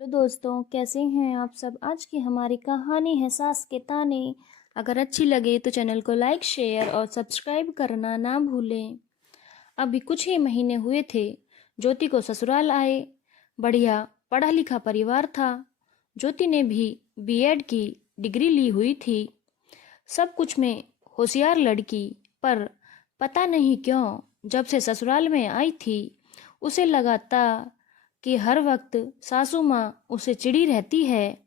तो दोस्तों, कैसे हैं आप सब। आज की हमारी कहानी है सास के ताने। अगर अच्छी लगे तो चैनल को लाइक शेयर और सब्सक्राइब करना ना भूलें। अभी कुछ ही महीने हुए थे ज्योति को ससुराल आए। बढ़िया पढ़ा लिखा परिवार था। ज्योति ने भी बीएड की डिग्री ली हुई थी। सब कुछ में होशियार लड़की। पर पता नहीं क्यों जब से ससुराल में आई थी उसे लगा था कि हर वक्त सासू माँ उसे चिढ़ी रहती है।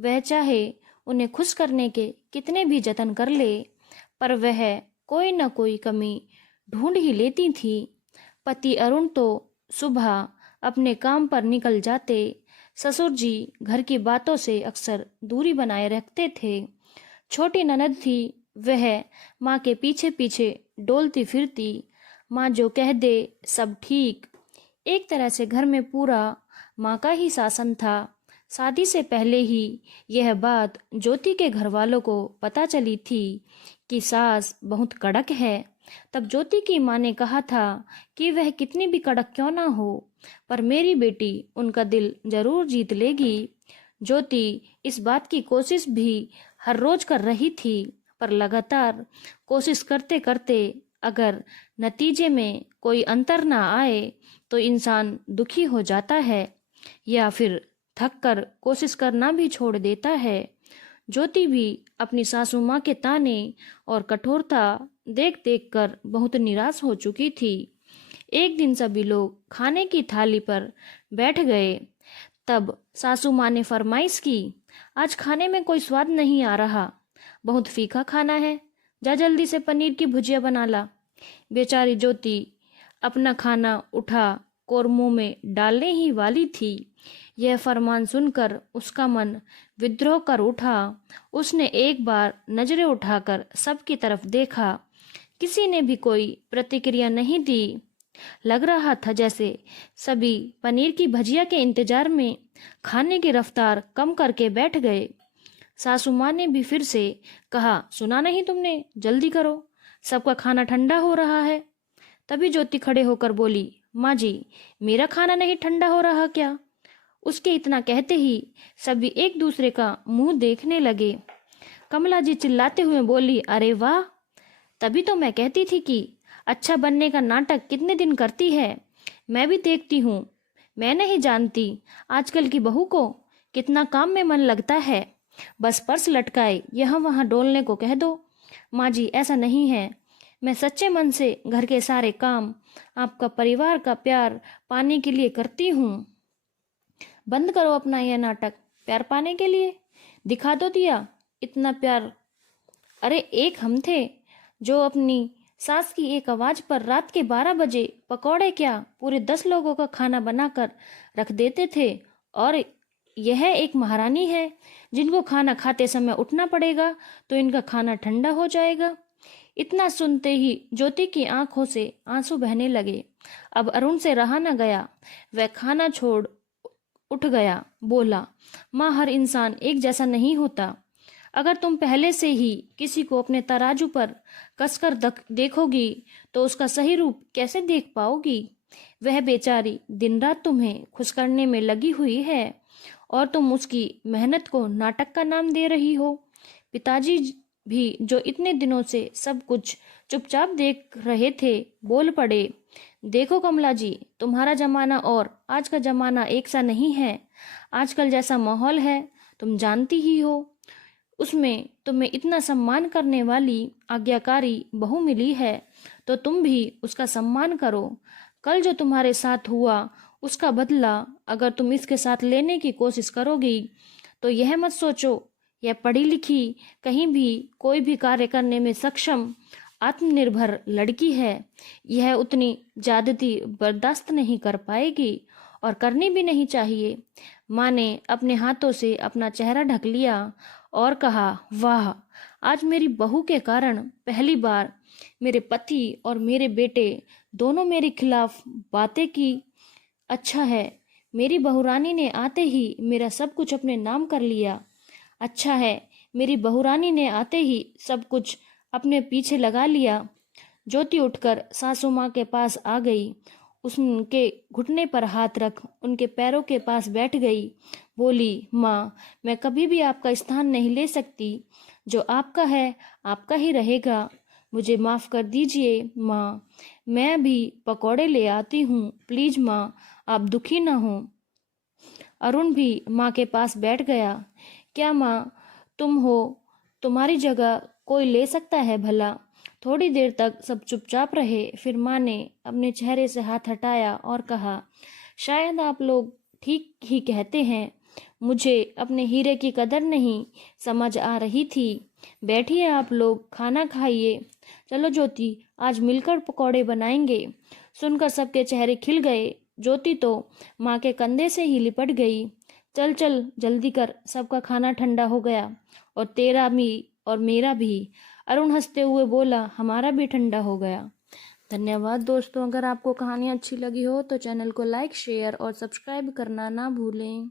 वह चाहे उन्हें खुश करने के कितने भी जतन कर ले, पर वह कोई न कोई कमी ढूंढ ही लेती थी। पति अरुण तो सुबह अपने काम पर निकल जाते। ससुर जी घर की बातों से अक्सर दूरी बनाए रखते थे। छोटी ननद थी, वह माँ के पीछे पीछे डोलती फिरती। माँ जो कह दे सब ठीक। एक तरह से घर में पूरा माँ का ही शासन था। शादी से पहले ही यह बात ज्योति के घर वालों को पता चली थी कि सास बहुत कड़क है। तब ज्योति की माँ ने कहा था कि वह कितनी भी कड़क क्यों ना हो, पर मेरी बेटी उनका दिल जरूर जीत लेगी। ज्योति इस बात की कोशिश भी हर रोज कर रही थी, पर लगातार कोशिश करते करते अगर नतीजे में कोई अंतर ना आए तो इंसान दुखी हो जाता है या फिर थक कर कोशिश करना भी छोड़ देता है। ज्योति भी अपनी सासू माँ के ताने और कठोरता देख देख कर बहुत निराश हो चुकी थी। एक दिन सभी लोग खाने की थाली पर बैठ गए। तब सासू माँ ने फरमाइश की, आज खाने में कोई स्वाद नहीं आ रहा, बहुत फीका खाना है, जा जल्दी से पनीर की भुजिया बना ला। बेचारी ज्योति अपना खाना उठा और मुंह में डालने ही वाली थी। यह फरमान सुनकर उसका मन विद्रोह कर उठा। उसने एक बार नजरें उठाकर सबकी तरफ देखा। किसी ने भी कोई प्रतिक्रिया नहीं दी। लग रहा था जैसे सभी पनीर की भजिया के इंतजार में खाने की रफ्तार कम करके बैठ गए। सासू माँ ने भी फिर से कहा, सुना नहीं तुमने, जल्दी करो, सबका खाना ठंडा हो रहा है। तभी ज्योति खड़े होकर बोली, माँ जी, मेरा खाना नहीं ठंडा हो रहा क्या। उसके इतना कहते ही सभी एक दूसरे का मुंह देखने लगे। कमला जी चिल्लाते हुए बोली, अरे वाह, तभी तो मैं कहती थी कि अच्छा बनने का नाटक कितने दिन करती है। मैं भी देखती हूँ। मैं नहीं जानती आजकल की बहू को कितना काम में मन लगता है। बस पर्स लटकाए यहाँ वहाँ डोलने को कह दो। माँ जी, ऐसा नहीं है। मैं सच्चे मन से घर के सारे काम आपका परिवार का प्यार पाने के लिए करती हूँ। बंद करो अपना यह नाटक। प्यार पाने के लिए दिखा दो दिया इतना प्यार। अरे एक हम थे जो अपनी सास की एक आवाज पर रात के 12 बजे पकौड़े क्या पूरे 10 लोगों का खाना बनाकर रख देते थे। और यह एक महारानी है जिनको खाना खाते समय उठना पड़ेगा तो इनका खाना ठंडा हो जाएगा। इतना सुनते ही ज्योति की आंखों से आंसू बहने लगे। अब अरुण से रहा न गया। वह खाना छोड़ उठ गया, बोला, माँ, हर इंसान एक जैसा नहीं होता। अगर तुम पहले से ही किसी को अपने तराजू पर कसकर देखोगी तो उसका सही रूप कैसे देख पाओगी। वह बेचारी दिन रात तुम्हें खुश करने में लगी हुई है और तुम उसकी मेहनत को नाटक का नाम दे रही हो। पिताजी भी जो इतने दिनों से सब कुछ चुपचाप देख रहे थे, बोल पड़े, देखो कमला जी, तुम्हारा जमाना और आज का जमाना एक सा नहीं है। आजकल जैसा माहौल है तुम जानती ही हो। उसमें तुम्हें इतना सम्मान करने वाली आज्ञाकारी बहू मिली है तो तुम भी उसका सम्मान करो। कल जो तुम्हारे साथ हुआ उसका बदला अगर तुम इसके साथ लेने की कोशिश करोगी तो यह मत सोचो यह पढ़ी लिखी, कहीं भी कोई भी कार्य करने में सक्षम आत्मनिर्भर लड़की है। यह उतनी ज्यादती बर्दाश्त नहीं कर पाएगी और करनी भी नहीं चाहिए। माँ ने अपने हाथों से अपना चेहरा ढक लिया और कहा, वाह, आज मेरी बहू के कारण पहली बार मेरे पति और मेरे बेटे दोनों मेरे खिलाफ बातें की। अच्छा है मेरी बहुरानी ने आते ही मेरा सब कुछ अपने नाम कर लिया। अच्छा है मेरी बहुरानी ने आते ही सब कुछ अपने पीछे लगा लिया। ज्योति उठकर सासू माँ के पास आ गई उनके घुटने पर हाथ रख उनके पैरों के पास बैठ गई। बोली, माँ, मैं कभी भी आपका स्थान नहीं ले सकती। जो आपका है आपका ही रहेगा। मुझे माफ़ कर दीजिए माँ। मैं भी पकौड़े ले आती हूँ। प्लीज़ माँ, आप दुखी ना हो। अरुण भी माँ के पास बैठ गया। क्या माँ, तुम हो, तुम्हारी जगह कोई ले सकता है भला? थोड़ी देर तक सब चुपचाप रहे। फिर माँ ने अपने चेहरे से हाथ हटाया और कहा, शायद आप लोग ठीक ही कहते हैं। मुझे अपने हीरे की कदर नहीं समझ आ रही थी। बैठिए आप लोग, खाना खाइए। चलो ज्योति, आज मिलकर पकौड़े बनाएंगे। सुनकर सबके चेहरे खिल गए। ज्योति तो माँ के कंधे से ही लिपट गई। चल चल जल्दी कर, सबका खाना ठंडा हो गया, और तेरा भी और मेरा भी। अरुण हंसते हुए बोला, हमारा भी ठंडा हो गया। धन्यवाद दोस्तों। अगर आपको कहानी अच्छी लगी हो तो चैनल को लाइक, शेयर और सब्सक्राइब करना ना भूलें।